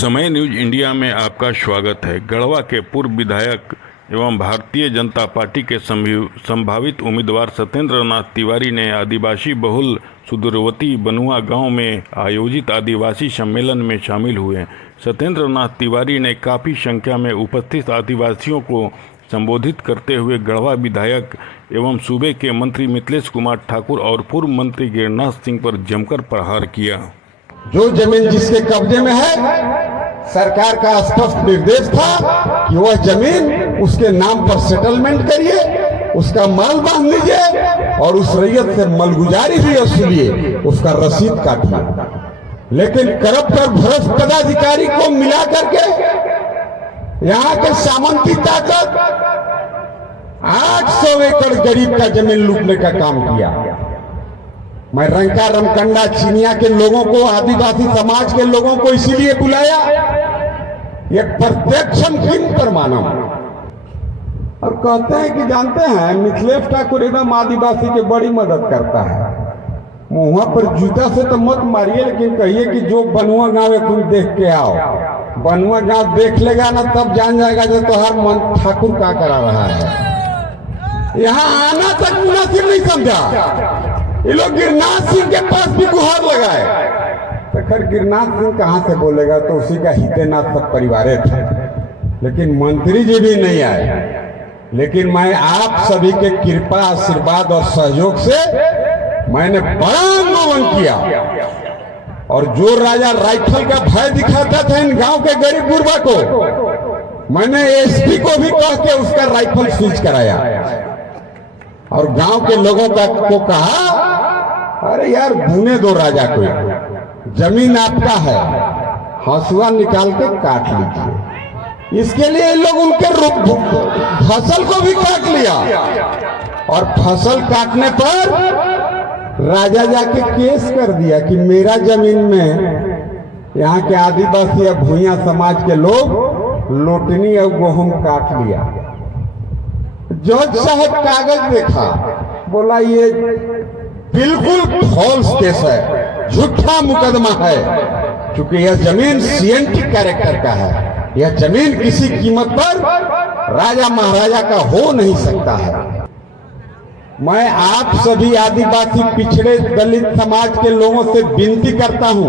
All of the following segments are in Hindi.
समय न्यूज इंडिया में आपका स्वागत है। गढ़वा के पूर्व विधायक एवं भारतीय जनता पार्टी के संभावित उम्मीदवार सत्येंद्र नाथ तिवारी ने आदिवासी बहुल सुदूरवर्ती बनुआ गांव में आयोजित आदिवासी सम्मेलन में शामिल हुए। सत्येंद्र नाथ तिवारी ने काफ़ी संख्या में उपस्थित आदिवासियों को संबोधित करते हुए गढ़वा विधायक एवं सूबे के मंत्री मिथिलेश कुमार ठाकुर और पूर्व मंत्री गिरिराज सिंह पर जमकर प्रहार किया। जो जमीन जिसके कब्जे में है, सरकार का स्पष्ट निर्देश था कि वह जमीन उसके नाम पर सेटलमेंट करिए, उसका माल बांध लीजिए और उस रैयत से मलगुजारी भी वसूलिए, उसका रसीद काटिए। लेकिन करप्ट और भ्रष्ट पदाधिकारी को मिला करके यहाँ के सामंती ताकत 800 एकड़ गरीब का जमीन लूटने का काम किया। मैं रंका रमकंडा चिनिया के लोगों को, आदिवासी समाज के लोगों को इसीलिए बुलाया, ये प्रत्यक्षम किन पर मानव। और कहते हैं कि जानते हैं मिथिलेश ठाकुर एकदम आदिवासी की बड़ी मदद करता है। मुँह पर जूता से तो मत मारिए, लेकिन कहिए कि जो बनुआ गांव है तुम देख के आओ। बनुआ गांव देख लेगा ना तब जान जाएगा जो तोहर मन ठाकुर क्या करा रहा है। यहाँ आना तक मुनासिब नहीं समझा। ये लोग गिरिराज सिंह के पास भी गुहार लगाए, तो खैर गिरिराज सिंह कहाँ से बोलेगा, तो उसी का हितेनाथ सब परिवार थे। लेकिन मंत्री जी भी नहीं आए। लेकिन मैं आप सभी के कृपा, आशीर्वाद और सहयोग से मैंने बड़ा आंदोलन किया और जो राजा राइफल का भय दिखाता था इन गांव के गरीब गुरबा को, मैंने एसपी को भी कह के उसका राइफल सीज कराया और गांव के लोगों को कहा, अरे यार भूने दो राजा को, जमीन आपका है, हंसुआ निकाल के काट लीजिए। इसके लिए लोग उनके फसल को भी काट लिया और फसल काटने पर राजा जाके केस कर दिया कि मेरा जमीन में यहाँ के आदिवासी या भूया समाज के लोग लोटनी और गेहूं काट लिया। जज साहब कागज देखा, बोला ये बिल्कुल फॉल्स केस है, झूठा मुकदमा है, क्योंकि यह जमीन सीएनटी कैरेक्टर का है। यह जमीन किसी कीमत पर राजा महाराजा का हो नहीं सकता है। मैं आप सभी आदिवासी पिछड़े दलित समाज के लोगों से विनती करता हूं,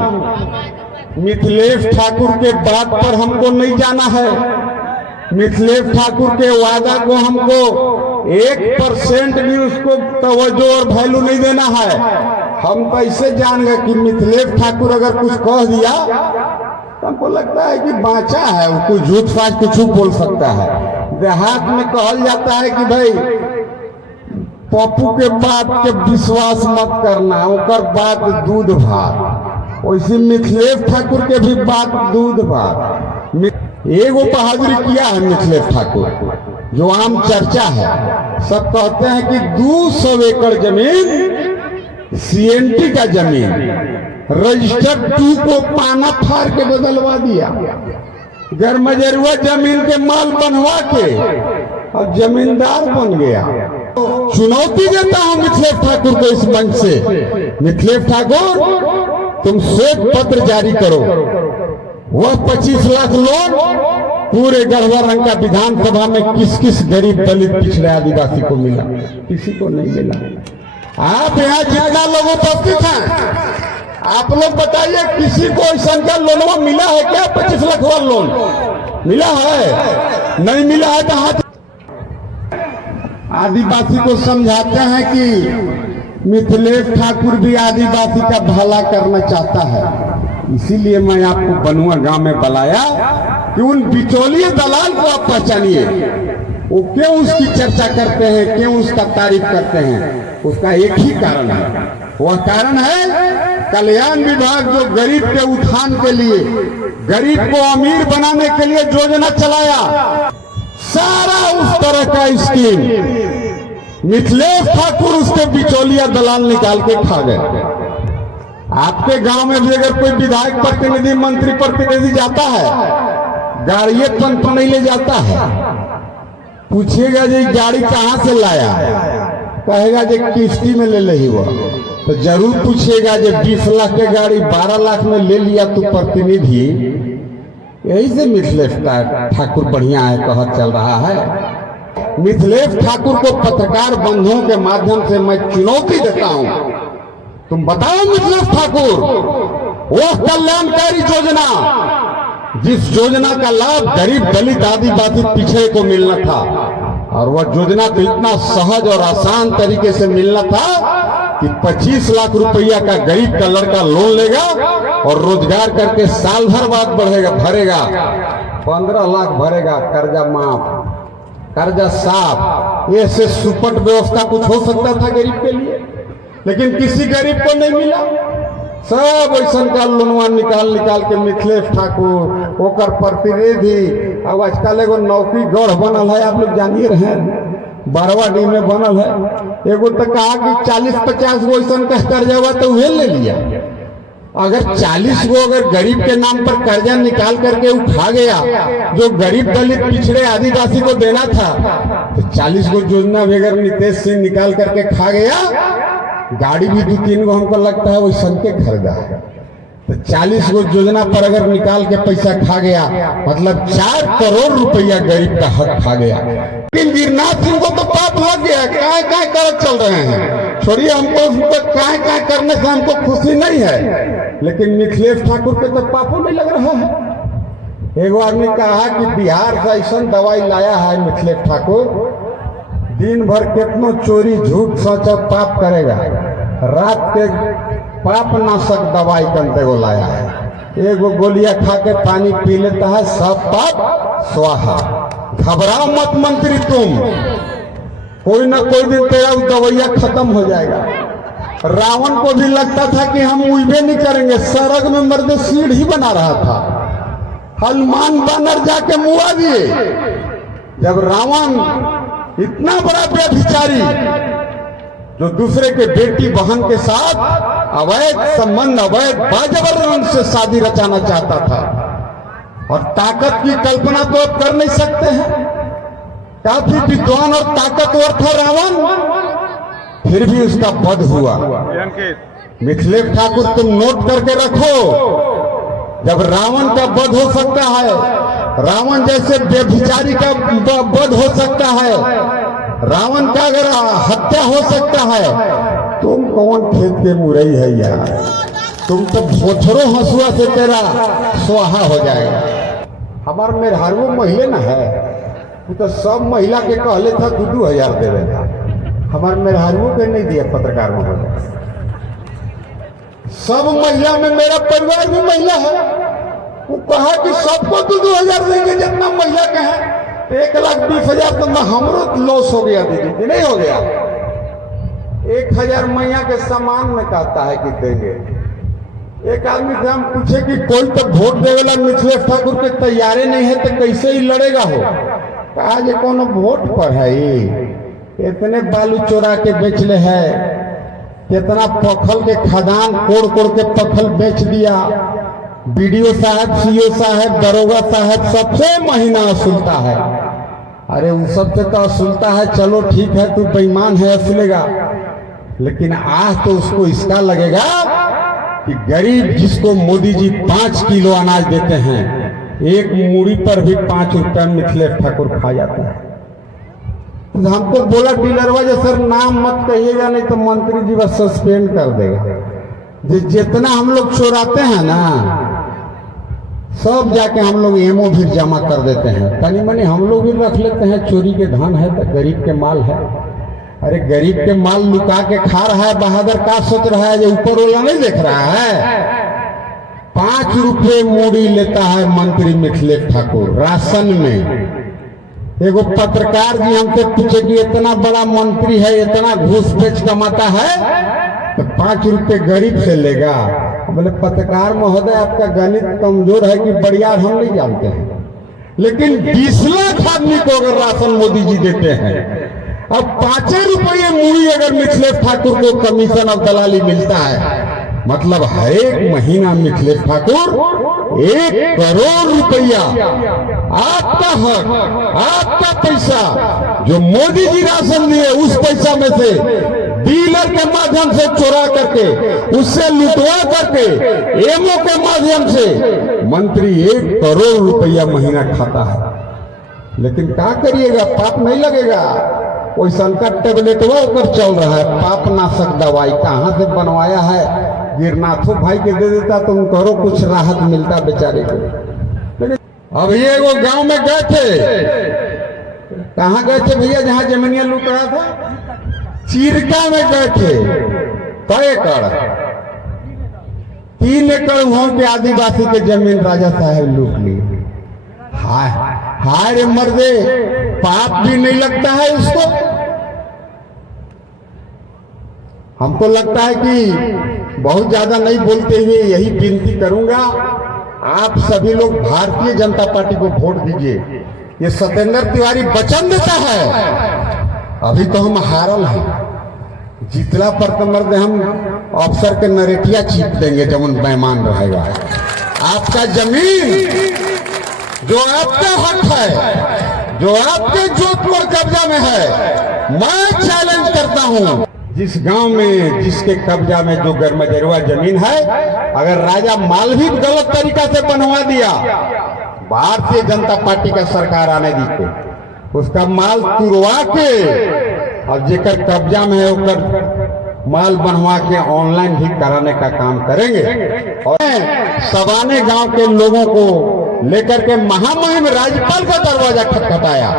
मिथिलेश ठाकुर के बात पर हमको नहीं जाना है। मिथिलेश ठाकुर के वादा को हमको 1% भी उसको तवज्जो और वैल्यू नहीं देना है। हम तो ऐसे जान गए कि मिथिलेश ठाकुर अगर कुछ कह दिया तो हमको लगता है कि बाँचा है, वो कुछ झूठ फाज कुछ बोल सकता है। देहात में कहल जाता है कि भाई पप्पू के बात के विश्वास मत करना, ओकर बात दूध भात। वैसे मिथिलेश ठाकुर के भी बात दूध भात। एगो बहादुरी किया है मिथिलेश ठाकुर, जो आम चर्चा है। सब कहते हैं कि 200 एकड़ जमीन सीएनटी का जमीन रजिस्टर 2 को पाना फाड़ के बदलवा दिया, गरमजरुआ जमीन के माल बनवा के और जमींदार बन गया। चुनौती देता हूं मिथिलेश ठाकुर को इस मंच से, मिथिलेश ठाकुर तुम श्वेत पत्र जारी करो। वह 25 लाख लोन पूरे गढ़वा रंका विधानसभा में किस किस गरीब दलित पिछड़े आदिवासी को मिला? किसी को नहीं मिला। आप यहाँ जितना लोग उपस्थित हैं, आप लोग बताइए किसी को ऐसा का लोन मिला है क्या? 25 लाख वाला लोन मिला है? नहीं मिला है तो हाथ। आदिवासी को समझाते हैं कि मिथिलेश ठाकुर भी आदिवासी का भला करना चाहता है। इसीलिए मैं आपको बनुआ गांव में बुलाया कि उन बिचौलिए दलाल को आप पहचानिए। वो क्यों उसकी चर्चा करते हैं, क्यों उसका तारीफ करते हैं? उसका एक ही कारण है, वह कारण है कल्याण विभाग जो गरीब के उत्थान के लिए, गरीब को अमीर बनाने के लिए योजना चलाया, सारा उस तरह का स्कीम मिथिलेश ठाकुर उसके बिचौलिया दलाल निकाल के खा गए। आपके गांव में भी अगर कोई विधायक प्रतिनिधि, मंत्री प्रतिनिधि जाता है, गाड़िए तन तो नहीं ले जाता है। पूछिएगा जी गाड़ी कहाँ से लाया, कहेगा जी किश्ती में ले ली हुआ। तो जरूर पूछिएगा जी 20 लाख की गाड़ी 12 लाख में ले लिया तो प्रतिनिधि, यही से मिथिलेश ठाकुर बढ़िया है कहत चल रहा है। मिथिलेश ठाकुर को पत्रकार बंधुओं के माध्यम से मैं चुनौती देता हूं, तुम बताओ मिथिलेश ठाकुर, वो कल्याणकारी योजना जिस योजना का लाभ गरीब दलित आदिवासी पिछड़े को मिलना था, और वह योजना तो इतना सहज और आसान तरीके से मिलना था कि 25 लाख रुपया का गरीब का लड़का लोन लेगा और रोजगार करके साल भर बाद भरेगा 15 लाख भरेगा, कर्जा माफ, कर्जा साफ। ऐसे सुपट व्यवस्था कुछ हो सकता था गरीब के लिए, लेकिन किसी गरीब को नहीं मिला। सब ऐसा का लोनवा निकाल के मिथिलेश ठाकुर ओकर प्रतिनिधि, अब आजकल एगो नौकरी गढ़ बनल है, आप लोग जानिए रहे, बारवाडी में बनल है। एगो तो कहा कि 40-50 गो ऐसा का कर्जा हुआ तो वह ले लिया। अगर 40 गो अगर गरीब के नाम पर कर्जा निकाल करके उठा गया जो गरीब दलित पिछड़े आदिवासी को देना था, तो 40 गो योजना भी अगर नीतीश सिंह निकाल करके खा गया, गाड़ी भी 2-3 गो हमको लगता है वही सन के खरीदा है, तो 40 गो योजना पर अगर निकाल के पैसा खा गया, मतलब 4 करोड़ रुपया गरीब का हक खा गया। लेकिन गिरनाथ सिंह को तो पाप लग गया, काय कर चल रहे हैं, छोड़िए, हमको उसको काय करने से हमको खुशी नहीं है, लेकिन मिथिलेश ठाकुर पे तो पापों में लग रहा है। एगो आदमी कहा कि बिहार से ऐसा दवाई लाया है मिथिलेश ठाकुर, दिन भर कितनो चोरी झूठ सच पाप करेगा, रात के पाप नाशक दवाई कंते को लाया है। एगो गोलियां खा के पानी पी लेता है, सब पाप स्वाहा। घबराओ मत मंत्री, तुम कोई ना कोई दिन तेरा दवाइया खत्म हो जाएगा। रावण को भी लगता था कि हम उइबे नहीं करेंगे, सड़क में मर्द सीढ़ी बना रहा था, हनुमान बानर जाके मुआ दिए। जब रावण इतना बड़ा व्यभिचारी जो दूसरे के बेटी बहन के साथ अवैध संबंध, अवैध बाजबरन से शादी रचाना चाहता था, और ताकत की कल्पना तो अब कर नहीं सकते हैं, काफी विद्वान और ताकतवर था रावण, फिर भी उसका वध हुआ। मिथिलेश ठाकुर तुम नोट करके रखो, जब रावण का वध हो सकता है, रावण जैसे व्यभिचारी का वध हो सकता है, रावण का अगर हत्या हो सकता है, तुम कौन खेत के मुरई है यार, तुम तो भोथरो हंसुआ से तेरा स्वाहा हो जाएगा। हमार मेहरारू महिला ना है, तो सब महिला के कहले था 2-2 हजार दे रहे था, हमार मेहरारू के नहीं दिया पत्रकार में हो जाए। सब महिला में मेरा परिवार भी महिला है, वो कहा कि सबको 2-2 हजार देंगे जितना महिला के हैं, 1,20,000 तो हमरो लॉस हो गया दीदी कि नहीं हो गया। 1,000 मैया के सामान में कहता है कि देंगे। एक आदमी से हम पूछे कि कोई तो वोट देवेला मिथिलेश ठाकुर के तैयारे नहीं है तो कैसे ही लड़ेगा हो, कहा जे कोनो वोट पर है, इतने बालू चोरा के बेच ले है, कितना पखल के खदान कोड़ के पखल बेच दिया, बीडीओ साहब, सीओ साहब, दरोगा साहब सबसे महीना असुलता है। अरे उन सबसे तो असुलता है, चलो ठीक है तू बेईमान है असुलेगा, लेकिन आज तो उसको इसका लगेगा कि गरीब जिसको मोदी जी 5 किलो अनाज देते हैं, एक मूड़ी पर भी 5 रुपया मिथिलेश ठाकुर खा जाता है। तो हमको बोला डीलरवा जो सर नाम मत कहिएगा नहीं तो मंत्री जी बस सस्पेंड कर देगा। जितना हम लोग चोराते हैं ना, सब जाके हम लोग एमओ भी जमा कर देते हैं, तनी मनी हम लोग भी रख लेते हैं, चोरी के धन है तो गरीब के माल है। अरे गरीब के माल लुका के खा रहा है बहादुर, का सोच रहा है, जो ऊपर वाला नहीं देख रहा है। 5 रुपये मूड़ी लेता है मंत्री मिथिलेश ठाकुर राशन में। एगो पत्रकार जी हमसे पूछे कि इतना बड़ा मंत्री है, इतना घूस बेच कमाता है, तो 5 रुपये गरीब से लेगा। बोले पत्रकार महोदय आपका गणित कमजोर है कि बढ़िया हम नहीं जानते हैं, लेकिन 20 लाख आदमी को अगर राशन मोदी जी देते हैं, अब 5 रुपये मूड़ी अगर मिथिलेश ठाकुर को कमीशन और दलाली मिलता है, मतलब हर एक महीना मिथिलेश ठाकुर 1 करोड़ रुपया आपका हक, आपका पैसा जो मोदी जी राशन दिए उस पैसा में से डीलर के माध्यम से चुरा करके, उससे लुटवा करके, एमओ के माध्यम से मंत्री 1 करोड़ रुपया महीना खाता है। लेकिन क्या करिएगा, पाप नहीं लगेगा। कोई संकट टेबलेटवा ऊपर चल रहा है, पाप नाशक दवाई कहाँ से बनवाया है, गिरनाथो भाई के दे देता तो उनको कुछ राहत मिलता बेचारे को। लेकिन अभी वो गांव में गए थे, कहाँ गए थे भैया जहां जमीनिया लूट रहा था? चीरका में गए थे। कई एकड़? 3 एकड़ वहां के आदिवासी के जमीन राजा साहब लूट ली। हाय हाय रे मर्दे, पाप भी नहीं लगता है उसको। हमको लगता है कि बहुत ज्यादा नहीं बोलते हुए यही विनती करूंगा, आप सभी लोग भारतीय जनता पार्टी को वोट दीजिए। ये सत्येंद्र तिवारी वचन देता है, अभी तो हम हारल हैं, जितला पर तो मर्द हम अफसर के नरेटिया छीप देंगे जब उन बेईमान रहेगा। आपका जमीन जो आपका हक है, जो आपके जोधपुर कब्जा में है, मैं चैलेंज करता हूं, जिस गांव में जिसके कब्जा में जो गरमजरुआ जमीन है, अगर राजा माल भी गलत तरीका से बनवा दिया, भारतीय जनता पार्टी का सरकार आने दी के उसका माल तुरवा के और जेकर कब्जा में है उकर माल बनवा के ऑनलाइन भी कराने का काम करेंगे। और सवाने गांव के लोगों को लेकर के महामहिम राज्यपाल का दरवाजा खटखटाया।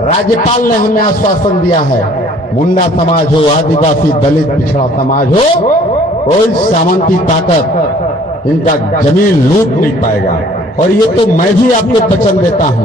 राज्यपाल ने हमें आश्वासन दिया है, मुंडा समाज हो, आदिवासी दलित पिछड़ा समाज हो, कोई सामंती ताकत इनका जमीन लूट नहीं पाएगा। और ये तो मैं भी आपको वचन देता हूं।